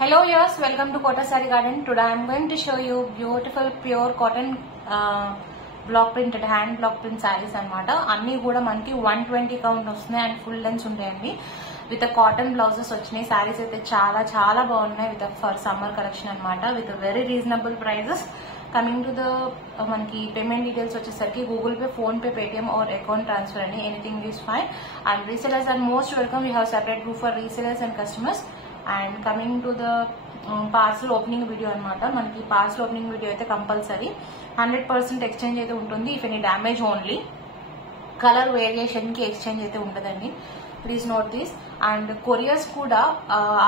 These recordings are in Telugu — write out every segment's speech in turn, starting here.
Hello viewers, welcome to Kota Saree Garden. Today I am going to show you beautiful pure cotton block printed hand block print sarees anamata. Anni kuda manaki 120 count vastunayi and full lengths untayandi. With the cotton blouses vachinayi. Sarees aithe chaala baagunayi with the for summer collection anamata with a very reasonable prices. Coming to the manaki payment details vachesariki Google Pay, Phone Pay, Paytm or account transfer anything is fine. And resellers are most welcome. We have separate group for resellers and customers. And coming to the parcel opening video anamata, manaki parcel opening video aithe compulsory 100% exchange aithe untundi. If any damage only, color variation ki exchange aithe undadandi. Please note this. And couriers kuda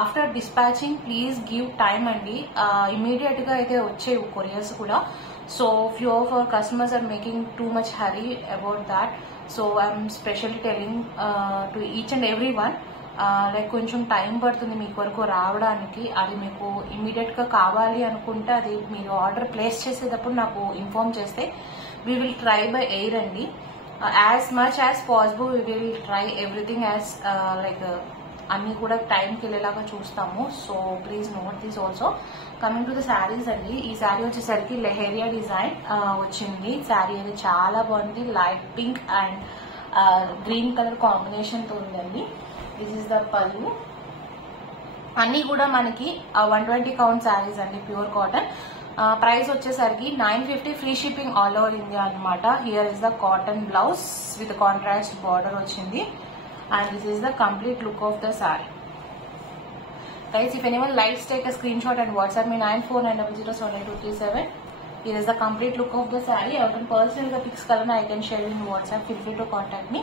after dispatching please give time andi. Immediate ga aithe vache couriers kuda. So few of our customers are making too much hurry about that. So I am specially telling to each and everyone, like కొంచెం టైం పడుతుంది మీకు వరకు రావడానికి. అది మీకు ఇమీడియట్గా కావాలి అనుకుంటే అది మీరు ఆర్డర్ ప్లేస్ చేసేటప్పుడు నాకు ఇన్ఫార్మ్ చేస్తే we will try by air అండి. As much as possible we will try everything as like అన్నీ కూడా టైంకి వెళ్ళేలాగా చూస్తాము. So please note this also. Coming to the saris అండి, ఈ శారీ వచ్చేసరికి లెహేరియా డిజైన్ వచ్చింది. శారీ అది చాలా బాగుంది. Light pink and green colour కాంబినేషన్తో ఉందండి. దిస్ ఇస్ ద పల్లు. అన్ని కూడా మనకి 120 కౌంట్ శారీస్ అండి, ప్యూర్ కాటన్. ప్రైస్ వచ్చేసరికి 950 free shipping all over India అనమాట. Here is the cotton blouse with contrast border వచ్చింది. And this is the complete look of the sari. Guys, if anyone likes, take a screenshot and WhatsApp me 9490078237. Here is the complete look of the saree. I can personally pics color I can share in WhatsApp. Feel free to contact me.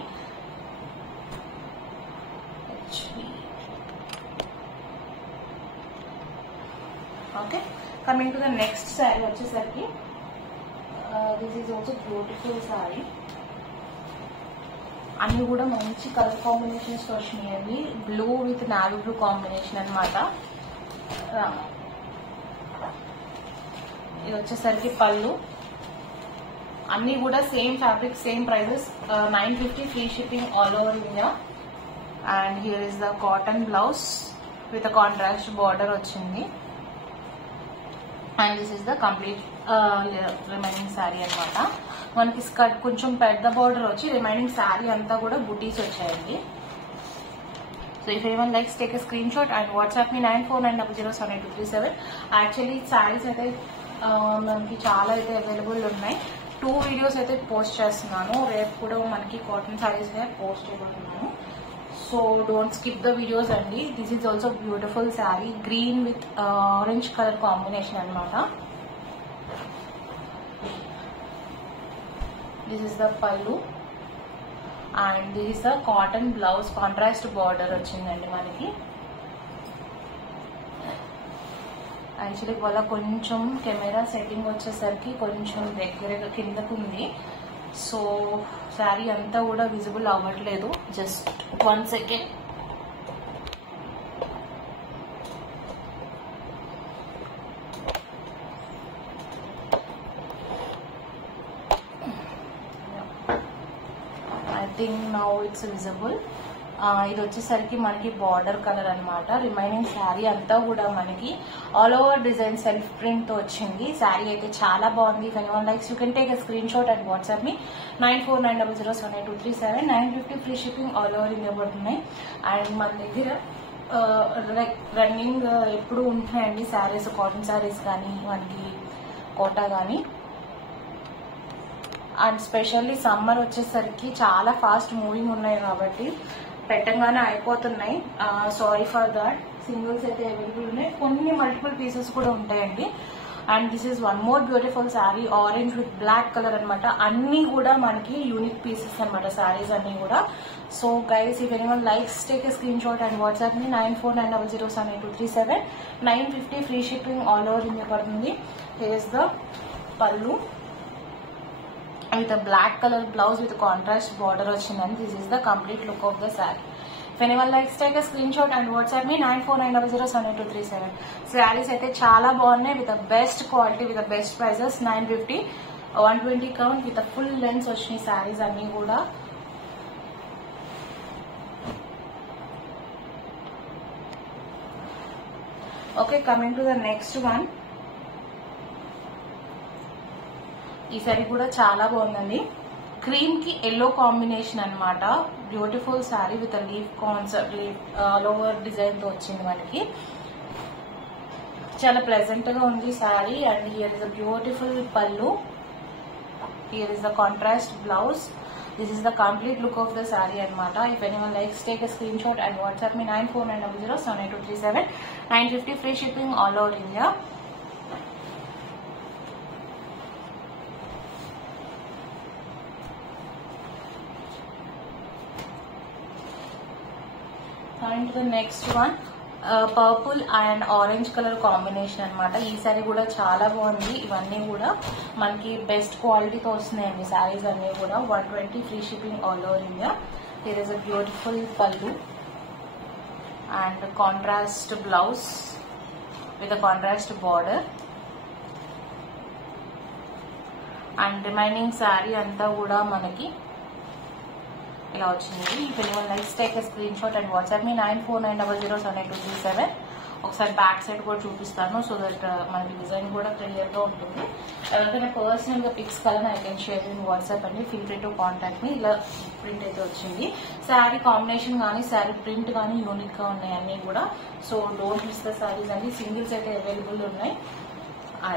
Okay, coming to the next saree vachesariki this is also beautiful saree. అన్ని కూడా మంచి కలర్ కాంబినేషన్స్ వచ్చినాయండి. Blue with navy blue combination అనమాట. ఇది వచ్చేసరికి పళ్ళు. అన్ని కూడా same fabric, same prices. 950 free shipping all over India. And here is the cotton blouse with contrast border వచ్చింది. And this is the complete remaining sari అనమాట. మనకి స్కర్ట్ కొంచెం పెద్ద బార్డర్ వచ్చి రిమైనింగ్ శారీ అంతా కూడా బుటీస్ వచ్చాయండి. So if everyone likes, take a screenshot and WhatsApp me 9490078237. Actually saris అయితే మనకి చాలా అయితే అవైలబుల్ ఉన్నాయి. 2 వీడియోస్ అయితే పోస్ట్ చేస్తున్నాను. రేపు కూడా మనకి కాటన్ శారీస్ పోస్ట్ చేయబోతున్నాను. So don't skip the videos అండి. This is also beautiful sari, green with orange colour combination అనమాట. This is the pallu and this is the cotton blouse. Contrast border వచ్చిందండి మనకి. యాక్చువల్లీ వాళ్ళ కొంచెం కెమెరా సెట్టింగ్ వచ్చేసరికి కొంచెం దగ్గరగా కిందకు ఉంది. సో శారీ అంతా కూడా విజిబుల్ అవ్వట్లేదు. Just 1 second. I think now it's visible. ఇది వచ్చేసరికి మనకి బార్డర్ కలర్ అనమాట. రిమైనింగ్ శారీ అంతా కూడా మనకి all over design self print తో వచ్చింది. శారీ అయితే చాలా బాగుంది. If anyone likes, you can take a screenshot and WhatsApp me 9490078237. 950 free shipping all over India పడుతున్నాయి. అండ్ మన దగ్గర లైక్ రన్నింగ్ ఎప్పుడు ఉంటున్నాయండి శారీస్, కాటన్ శారీస్ కానీ మనకి కోటా కానీ. అండ్ స్పెషల్లీ సమ్మర్ వచ్చేసరికి చాలా ఫాస్ట్ మూవింగ్ ఉన్నాయి కాబట్టి పెట్టంగానే అయిపోతున్నాయి. Sorry for that. సింగిల్స్ అయితే అవైలబుల్ ఉన్నాయి, కొన్ని మల్టిపుల్ పీసెస్ కూడా ఉంటాయండి. And this is one more beautiful sari, orange with black colour అనమాట. అన్ని కూడా మనకి యూనిక్ పీసెస్ అనమాట శారీస్ అన్ని కూడా. So guys, if anyone likes, take a screenshot and WhatsApp ని 9490078237. 950 free shipping all over India పడుతుంది. హియర్ ఇస్ ద పల్లు with a black color blouse with a contrast border వచ్చిందండి. This is the complete look of the saree. If anyone likes, take a screenshot and WhatsApp me 9490078237. Sarees అయితే చాలా బాగున్నాయి with the best quality, with the best prices. 950 120 count with a full length వచ్చినాయి sarees అన్ని కూడా. Okay, coming to the next one. ఈ సారీ కూడా చాలా బాగుందండి. క్రీమ్ కి ఎల్లో కాంబినేషన్ అన్నమాట. Beautiful sorry with leaf concept, leaf all over design తో వచ్చింది మనకి. చాలా ప్లెజెంట్ గా ఉంది sorry. And here is a beautiful పల్లు. Here is the contrast blouse. This is the complete look of the saree anamata. If anyone likes, take a screenshot and WhatsApp me 9490078237. 950 free shipping all over India. Coming to the next one. Purple and orange colour combination అనమాట. ఈ సారీ కూడా చాలా బాగుంది. ఇవన్నీ కూడా మనకి బెస్ట్ క్వాలిటీతో వస్తున్నాయండి సారీస్ అన్ని కూడా. 120 free shipping all over India. Here is a beautiful pallu and contrast blouse with a contrast border. And remaining sari అంతా కూడా మనకి ఇలా వచ్చింది. If anyone likes, take a screenshot and WhatsApp me 9490078237. ఒకసారి బ్యాక్ సైడ్ కూడా చూపిస్తాను, సో దట్ మనకి డిజైన్ కూడా క్లియర్ గా ఉంటుంది. ఎవరికైనా పర్సనల్ గా పిక్స్ కావాలని I can share in WhatsApp అండి. Feel free to contact me. ఇలా ప్రింట్ అయితే వచ్చింది. శారీ కాంబినేషన్ కానీ శారీ ప్రింట్ కానీ యూనిక్ గా ఉన్నాయి అన్ని కూడా. So don't miss the saris అండి. సింగిల్స్ అయితే అవైలబుల్ ఉన్నాయి,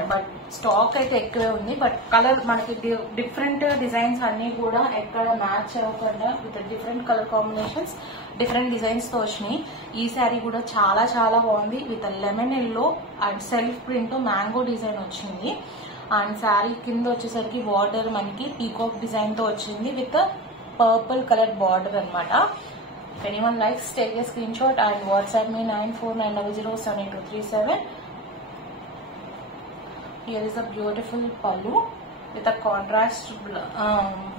బట్ స్టాక్ అయితే ఎక్కువే ఉంది. బట్ కలర్ మనకి డిఫరెంట్ డిజైన్స్ అన్ని కూడా ఎక్కడ మ్యాచ్ అవ్వకుండా with different colour combinations, different designs తో వచ్చినాయి. ఈ శారీ కూడా చాలా చాలా బాగుంది. With lemon yellow and self print mango design వచ్చింది. అండ్ శారీ కింద వచ్చేసరికి బార్డర్ మనకి పీకాక్ డిజైన్ తో వచ్చింది విత్ పర్పుల్ కలర్ బార్డర్ అనమాట. If anyone likes, take a screenshot and WhatsApp me 9490078237. Here is a beautiful pallu with a contrast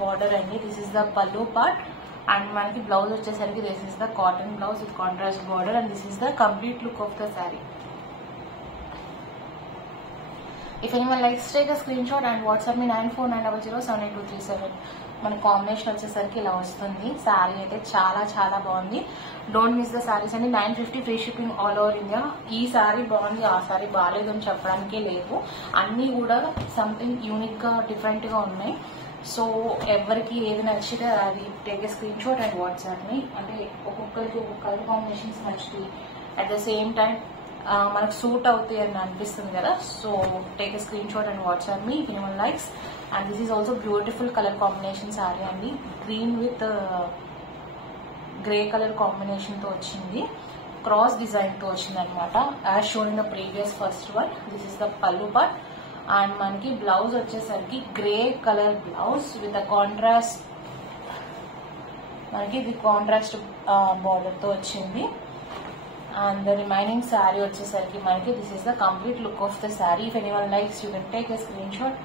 border and this is the pallu part. And manaki blouse vachesariki this is the cotton blouse with contrast border and this is the complete look of the saree. If anyone likes, take a screenshot and WhatsApp me 9490078237. మన కాంబినేషన్ వచ్చేసరికి ఇలా వస్తుంది. శారీ అయితే చాలా చాలా బాగుంది. డోంట్ మిస్ ద శారీస్ అండి. 950 free shipping all over India. ఈ శారీ బాగుంది, ఆ శారీ బాగాలేదు అని చెప్పడానికే లేదు. అన్ని కూడా సంథింగ్ యూనిక్ గా డిఫరెంట్ గా ఉన్నాయి. సో ఎవరికి ఏది నచ్చితే అది take a screenshot and WhatsApp ని. అంటే ఒక్కొక్కరికి ఒక్కొక్క కలర్ కాంబినేషన్స్ నచ్చుతాయి, అట్ ద సేమ్ టైం మనకు సూట్ అవుతాయి అని అనిపిస్తుంది కదా. So take a screenshot and WhatsApp me if anyone likes. And this is also beautiful colour combination sari అండి. Green with grey colour combination తో వచ్చింది. క్రాస్ డిజైన్ తో వచ్చింది అనమాట, as shown in the previous first one. This is the పల్లు పార్ట్. అండ్ మనకి బ్లౌజ్ వచ్చేసరికి grey colour blouse with contrast, మనకి ఇది కాంట్రాస్ట్ బార్డర్ తో వచ్చింది. అండ్ ద రిమైనింగ్ శారీ వచ్చేసరికి మనకి this is the complete look of the sari. If anyone likes, you can take a screen shot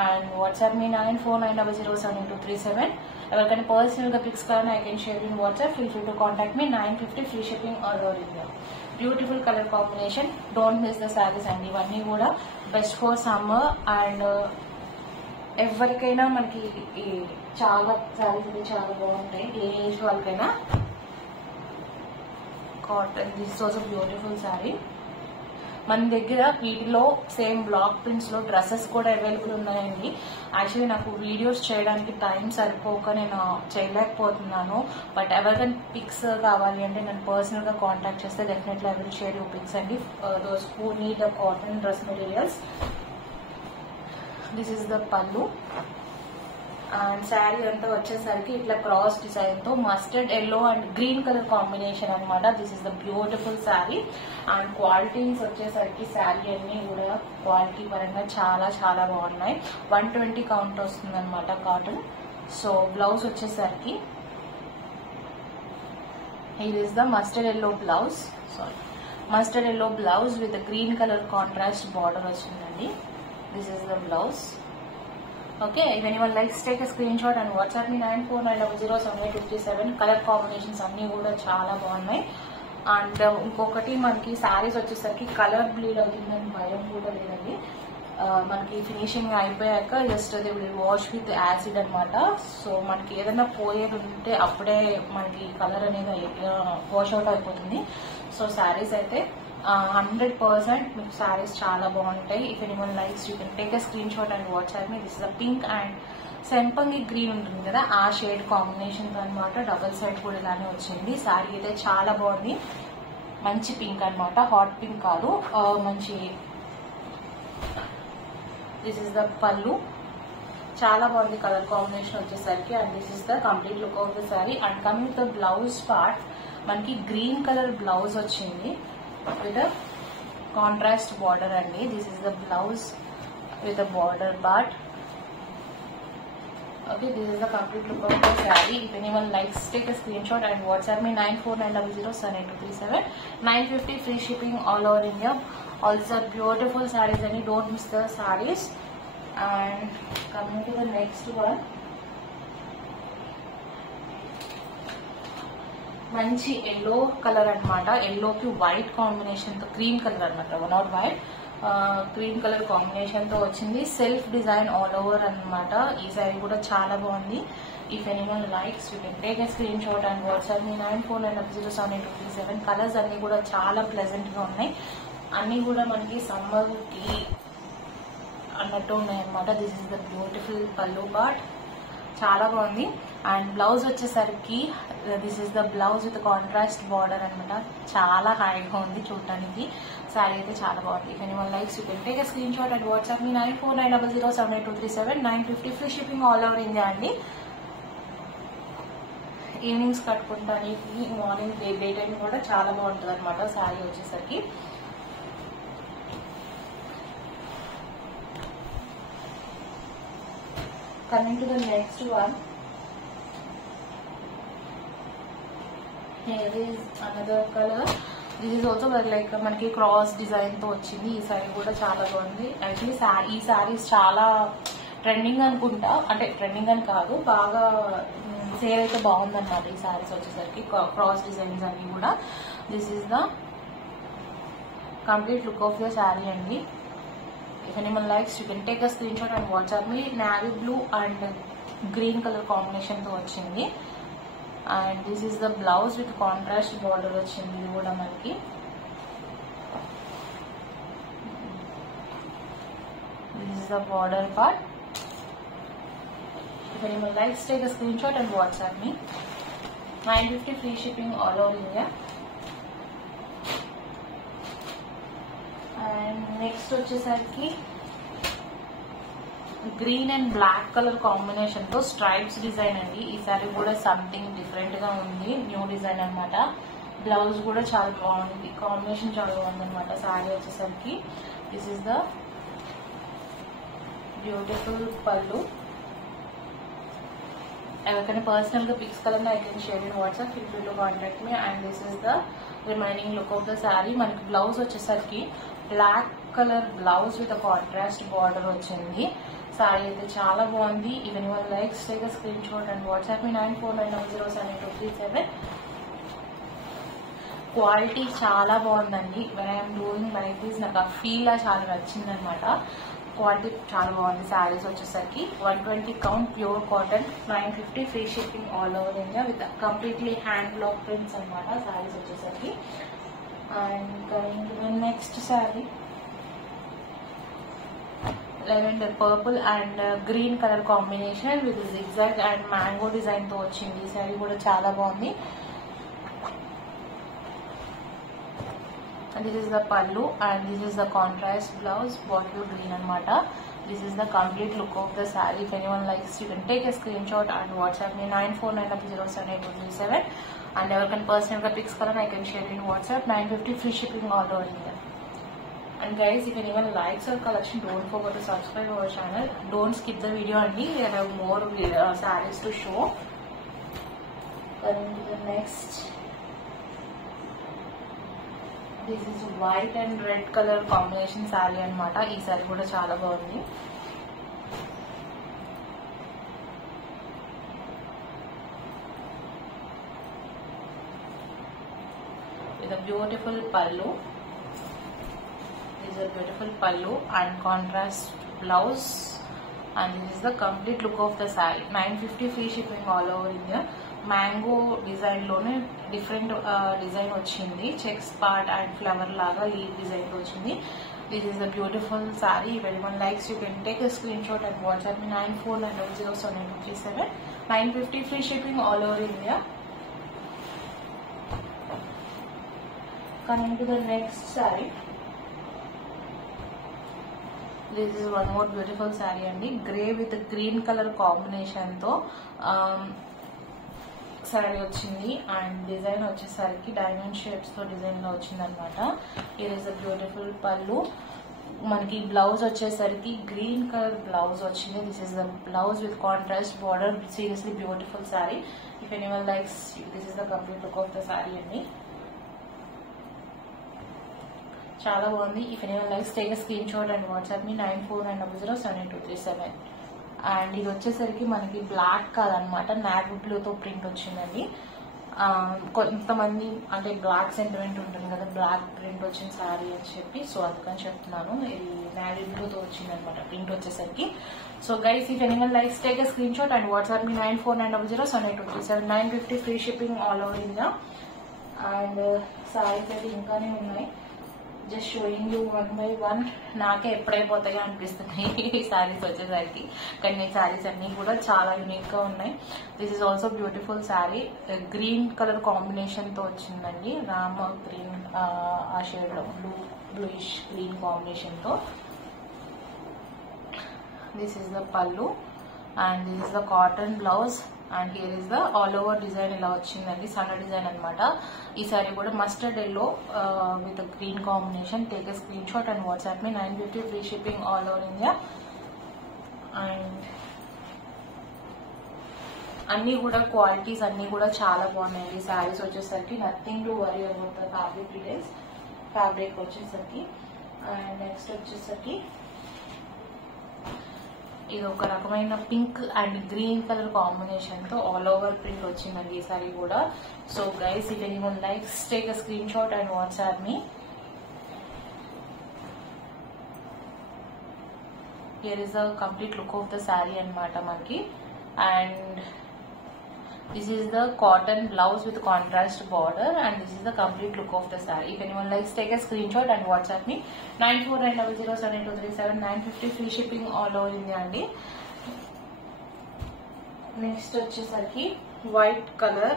and WhatsApp me 9490078237. ఎవరికైనా పర్సనల్ గా పిక్స్ కావాలని I can share in WhatsApp. Feel free to contact me. 950 free shipping all over India. Beautiful colour combination. Don't miss the saris అండి. ఇవన్నీ కూడా బెస్ట్ ఫర్ సమ్మర్. అండ్ ఎవరికైనా మనకి చాలా శారీస్ అయితే చాలా బాగుంటాయి, ఏ ఏజ్ వాళ్ళకైనా. Cotton, this was a beautiful sari. మన దగ్గర వీటిలో సేమ్ బ్లాక్ ప్రింట్స్ లో డ్రెస్సెస్ కూడా అవైలబుల్ ఉన్నాయండి. యాక్చువల్లీ నాకు వీడియోస్ చేయడానికి టైం సరిపోక నేను చేయలేకపోతున్నాను. బట్ ఎవరికైనా పిక్స్ కావాలి అంటే నన్ను పర్సనల్ గా కాంటాక్ట్ చేస్తే definitely I will share you pics అండి. Those who need the cotton dress materials. This is the pallu. And sari అంతా వచ్చేసరికి ఇట్లా క్రాస్ డిజైన్ తో mustard yellow and green colour combination అనమాట. This is the beautiful sari. And qualities వచ్చేసరికి శారీ అన్ని కూడా క్వాలిటీ పరంగా చాలా చాలా బాగున్నాయి. 120 కౌంట్ వస్తుంది అనమాట కాటన్. సో బ్లౌజ్ వచ్చేసరికి ఇది is the mustard yellow blouse, mustard yellow blouse with green colour contrast border వచ్చిందండి. This is the blouse. Okay, if anyone likes, take a screenshot and WhatsApp me 9490078237. Colour combinations అన్ని కూడా చాలా బాగున్నాయి. అండ్ ఇంకొకటి మనకి శారీస్ వచ్చేసరికి కలర్ బ్లీడ్ అవుతుందని భయం కూడా లేదండి. మనకి ఫినిషింగ్ అయిపోయాక just they will wash with acid అనమాట. సో మనకి ఏదైనా పోయేది ఉంటే అప్పుడే మనకి కలర్ అనేది వాష్ అవుట్ అయిపోతుంది. సో శారీస్ అయితే 100% మీకు సారీస్ చాలా బాగుంటాయి. If anyone likes you can take a screenshot and WhatsApp me. This is a pink and సెంపంగి గ్రీన్ ఉంటుంది కదా, ఆ షేడ్ కాంబినేషన్ అనమాట. డబుల్ సైడ్ కూడా ఇలానే వచ్చింది. సారీ అయితే చాలా బాగుంది. మంచి పింక్ అనమాట, హాట్ పింక్ కాదు, మంచి. దిస్ ఇస్ ద పళ్ళు, చాలా బాగుంది కలర్ కాంబినేషన్ వచ్చేసరికి. And this is the complete look of the sorry. And coming the blouse part, మనకి గ్రీన్ కలర్ బ్లౌజ్ వచ్చింది విత్ కాంట్రాస్ట్ బార్డర్ అండి. This is the blouse with a border part. Okay, this is the complete look of the saree. If anyone likes, take a screenshot and WhatsApp me 9490078237. 950 free shipping all over India. Also beautiful sarees, and don't miss the sarees. And coming to the next one, మంచి ఎల్లో కలర్ అనమాట. ఎల్లోకి వైట్ కాంబినేషన్ తో, క్రీమ్ కలర్ అనమాట, not white, cream colour combination తో వచ్చింది. సెల్ఫ్ డిజైన్ ఆల్ ఓవర్ అనమాట. ఈ సారీ కూడా చాలా బాగుంది. If anyone likes you can take a screenshot and WhatsApp me 9490078237. Colours అన్ని కూడా చాలా ప్లెజెంట్ గా ఉన్నాయి. అన్ని కూడా మనకి సమ్మర్ కి అన్నట్టు ఉన్నాయి అనమాట. దిస్ ఇస్ ద బ్యూటిఫుల్ పల్లు పార్ట్, చాలా బాగుంది. అండ్ బ్లౌజ్ వచ్చేసరికి this is the blouse with contrast border అనమాట. చాలా హాయిగా ఉంది చూడటానికి. సారీ అయితే చాలా బాగుంది. If anyone likes you can take a screenshot and WhatsApp me 9490078237. 950 free shipping all over India అండి. ఈవినింగ్స్ కట్టుకుంటానికి, మార్నింగ్ డే టైం కూడా చాలా బాగుంటుంది అనమాట సారీ వచ్చేసరికి. Coming to the next one, here is another color. This is also like మనకి క్రాస్ డిజైన్ తో వచ్చింది. ఈ సారీ కూడా చాలా బాగుంది. యాక్చువల్లీ ఈ సారీస్ చాలా ట్రెండింగ్ అనుకుంటా, అంటే ట్రెండింగ్ అని కాదు, బాగా సేల్ అయితే బాగుందన్నమాట ఈ సారీస్ వచ్చేసరికి. క్రాస్ డిజైన్స్ అన్ని కూడా. This is the complete look of the sorry అండి. If anyone likes, you can take a screenshot and WhatsApp me. Navy blue and green color combination తో వచ్చింది. And this is the blouse with contrast border వచ్చింది. ఇది కూడా మనకి this is the border part. If anyone likes, take a screenshot and WhatsApp me. 950 free shipping all over India. And next వచ్చేసరికి green and black colour combination తో స్ట్రైప్స్ డిజైన్ అండి. ఈ సారీ కూడా సంథింగ్ డిఫరెంట్ గా ఉంది, న్యూ డిజైన్ అనమాట. బ్లౌజ్ కూడా చాలా బాగుంది, కాంబినేషన్ చాలా బాగుంది అనమాట సారీ వచ్చేసరికి. దిస్ ఇస్ ద బ్యూటిఫుల్ పళ్ళు. ఎవరికైనా పర్సనల్ గా pics colour I can share in WhatsApp, feel free to contact me. And this is the remaining look of the sari. మనకి బ్లౌజ్ వచ్చేసరికి black colour blouse with contrast border వచ్చింది. సారీ అయితే చాలా బాగుంది. Even one likes take a screenshot and WhatsApp me 9490078237. Quality చాలా బాగుందండి. When I'm doing like this నాకు ఆ ఫీల్ చాలా నచ్చింది అనమాట. క్వాలిటీ చాలా బాగుంది. సారీస్ వచ్చేసరికి 120 count pure cotton, 950 free shipping all over India with completely hand block prints అనమాట సారీస్ వచ్చేసరికి. And coming to next sorry, lavender purple and green colour combination with zigzag and mango design తో వచ్చింది. ఈ సారీ కూడా చాలా బాగుంది. And this is the pallu and this is the contrast blouse, bottle green anamata. This is the complete look of the saree. If anyone likes, you can take a screenshot and WhatsApp me 9490078237. And ever can personal ka pics color I can share in WhatsApp. 950 free shipping all over India. And guys, if anyone likes our collection, don't forget to subscribe our channel. Don't skip the video only. We have more sarees to show. Coming to the next. This is white and red color combination saree anamata. Ee saree kuda chaala baagundi. With a beautiful pallu. This is a beautiful pallu and contrast blouse. And this is the complete look of the saree. 950 free shipping all over India. Mango design లోనే డిఫరెంట్ డిజైన్ వచ్చింది. చెక్స్ పార్ట్ అండ్ ఫ్లవర్ లాగా ఈ డిజైన్ వచ్చింది. This is a beautiful saree. If anyone likes, you can take a screenshot and WhatsApp me 94900737. 950 free shipping all over India. Coming to the next saree. This is one more beautiful saree andi. Grey with green color combination tho saree వచ్చింది. అండ్ డిజైన్ వచ్చేసరికి డైమండ్ షేప్స్ తో డిజైన్ లో వచ్చింది అనమాట. ఇట్ ఈస్ అ బ్యూటిఫుల్ పళ్ళు. మనకి బ్లౌజ్ వచ్చేసరికి గ్రీన్ కలర్ బ్లౌజ్ వచ్చింది. This is the blouse with contrast border. Seriously beautiful sorry. If anyone likes, this is the complete look of the sorry అండి. చాలా బాగుంది. If anyone likes, take a screenshot and WhatsApp me 9490078237. And ఇది వచ్చేసరికి మనకి బ్లాక్ కాదనమాట, నావీ బ్లూతో ప్రింట్ వచ్చిందండి. కొంతమంది అంటే బ్లాక్ సెంటిమెంట్ ఉంటుంది కదా, బ్లాక్ ప్రింట్ వచ్చిన సారీ అని చెప్పి, సో అందుకని చెప్తున్నాను. ఇది నావీ బ్లూతో వచ్చింది అనమాట ప్రింట్ వచ్చేసరికి. So guys, if anyone likes, take a screenshot and WhatsApp me 9490078237. 950 free shipping all over India. And saris అయితే ఇంకానే ఉన్నాయి. Just showing you one by one. నాకే ఎప్పుడైపోతాయో అనిపిస్తున్నాయి ఈ శారీస్ వచ్చేసరికి, కానీ ఈ శారీస్ అన్ని కూడా చాలా యూనిక్ గా ఉన్నాయి. This is also beautiful sari. Green colour combination తో వచ్చిందండి. రామ గ్రీన్ ఆ షేడ్ లో బ్లూయిష్ గ్రీన్ కాంబినేషన్ తో. దిస్ ఈస్ ద పళ్ళు and this is the cotton blouse. And here is the all over design ఇలా వచ్చిందండి, సన్న డిజైన్ అనమాట. ఈ సారీ కూడా mustard yellow with green combination. Take a screenshot and WhatsApp me 950 free shipping all over India. And అన్ని కూడా క్వాలిటీస్ అన్ని కూడా చాలా బాగున్నాయండి. సారీస్ వచ్చేసరికి nothing to worry about the fabric details. Fabric వచ్చేసరికి అండ్ నెక్స్ట్ వచ్చేసరికి ఇది ఒక రకమైన pink and green colour combination తో ఆల్ ఓవర్ ప్రింట్ వచ్చిందండి ఈ సారీ కూడా. So guys, if anyone likes, take a screenshot and WhatsApp me. Here is the complete look of the sorry అనమాట మనకి. And this is the cotton blouse with contrast border and this is the complete look of the sorry. If anyone likes, take a screenshot and WhatsApp me 9490078237. 950 free shipping all over India అండి. నెక్స్ట్ వచ్చేసరికి white colour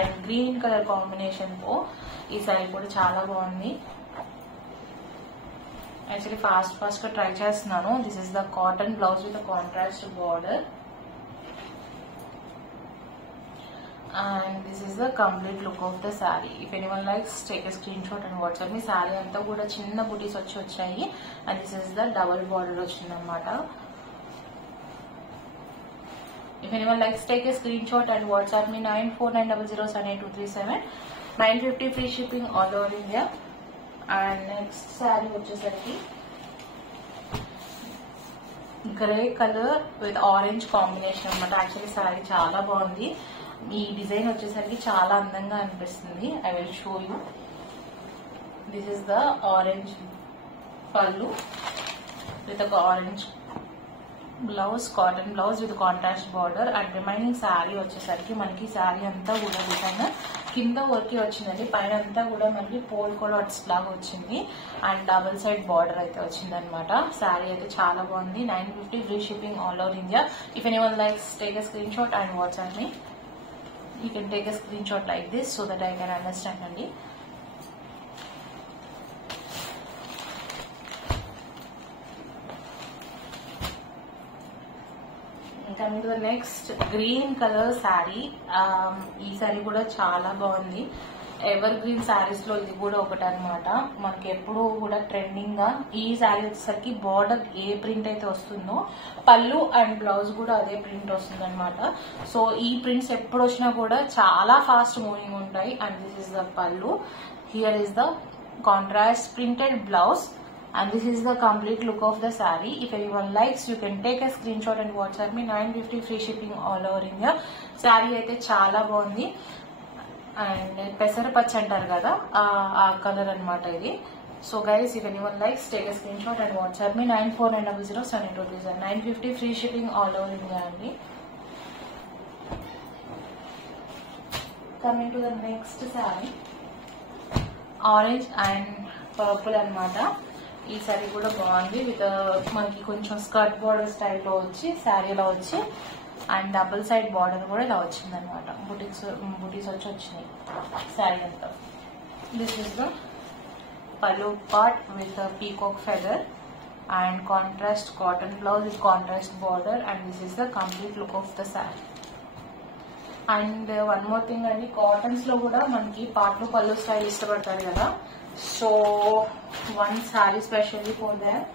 and green colour combination తో ఈ సారీ కూడా చాలా బాగుంది. యాక్చువల్లీ ఫాస్ట్ గా ట్రై చేస్తున్నాను. This is the cotton blouse with contrast border and this is the complete look of the saree. If anyone likes, take a screenshot and WhatsApp me. Saree anta kuda chinna booties vachayi and this is the double border ochindi annamata. If anyone likes, take a screenshot and WhatsApp me 9490078237. 950 free shipping all over India. And next saree vachesariki grey colour with orange combination అన్నమాట. యాక్చువల్లీ సారీ చాలా బాగుంది. ఈ డిజైన్ వచ్చేసరికి చాలా అందంగా అనిపిస్తుంది. I will show you. This is the orange pallu with orange blouse, cotton blouse with contrast border. And remaining sari వచ్చేసరికి మనకి శారీ అంతా కూడా డిజైన్ కింద వర్క్ వచ్చిందండి. పైన అంతా కూడా మనకి పోల్ కోలాట్స్ లాగా వచ్చింది అండ్ డబుల్ సైడ్ బార్డర్ అయితే వచ్చింది అనమాట. శారీ అయితే చాలా బాగుంది. 950 free shipping all over India. If anyone likes, take a screenshot and WhatsApp me. You can take a screenshot like this so that I can understand అండి. Coming to the next, green colour sari. ఈ శారీ కూడా చాలా బాగుంది. ఎవర్ గ్రీన్ శారీస్ లో ఇది కూడా ఒకటి అనమాట. మనకి ఎప్పుడు కూడా ట్రెండింగ్ గా ఈ శారీ వచ్చేసరికి బార్డర్ ఏ ప్రింట్ అయితే వస్తుందో పళ్ళు అండ్ బ్లౌజ్ కూడా అదే ప్రింట్ వస్తుంది అనమాట. సో ఈ ప్రింట్స్ ఎప్పుడు వచ్చినా కూడా చాలా ఫాస్ట్ మూవింగ్ ఉంటాయి. అండ్ దిస్ ఇస్ ద పళ్ళు. Here is the contrast printed blouse and this is the complete look of the saree. If anyone likes, you can take a screenshot and WhatsApp me. 950 free shipping all over India. Saree అయితే చాలా బాగుంది. అండ్ పెసరపచ్చి అంటారు కదా, ఆ కలర్ అనమాట ఇది. So guys, if anyone likes, take a screenshot and WhatsApp me 9490078237. 950 free shipping all over India అండి. Coming to the next sari orange and purple అన్నమాట. ఈ శారీ కూడా బాగుంది. విత్ మనకి కొంచెం స్కర్ట్ బార్డర్ స్టైల్లో వచ్చి శారీలో వచ్చి అండ్ డబుల్ సైడ్ బార్డర్ కూడా ఇలా వచ్చింది అనమాట. బుటీస్ వచ్చినాయి శారీ అంతా. దిస్ ఇస్ ద పళ్ళు part with peacock feather and contrast cotton blouse with contrast border and this is the complete look of the sari. And one more thing అండి, కాటన్స్ లో కూడా మనకి పాటలు పళ్ళు స్టైల్ ఇష్టపడతారు కదా. So one sari specially for that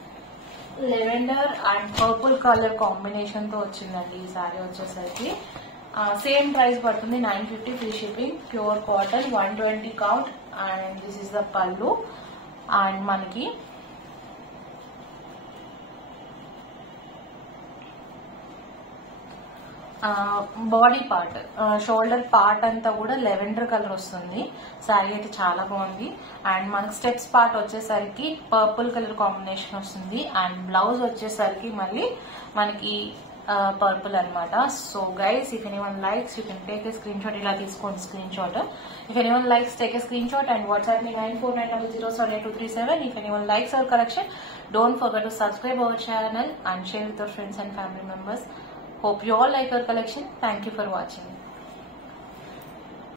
lavender and purple colour combination తో వచ్చిందండి ఈ శారీ వచ్చేసరికి. సేమ్ ప్రైస్ పడుతుంది 950 free shipping. Pure cotton 120 count and this is the పళ్ళు. అండ్ మనకి బాడీ పార్ట్ షోల్డర్ పార్ట్ అంతా కూడా లెవెండర్ కలర్ వస్తుంది. శారీ అయితే చాలా బాగుంది. అండ్ మనకి స్టెప్స్ పార్ట్ వచ్చేసరికి పర్పుల్ కలర్ కాంబినేషన్ వస్తుంది అండ్ బ్లౌజ్ వచ్చేసరికి మళ్ళీ మనకి పర్పుల్ అనమాట. So guys, if anyone likes you can take a screen shot. ఇలా తీసుకోండి screen shot. If anyone likes take a screenshot and WhatsApp me 9490078237. If anyone likes our collection, don't forget to subscribe our channel and share with your friends and family members. Hope you all like our collection. Thank you for watching.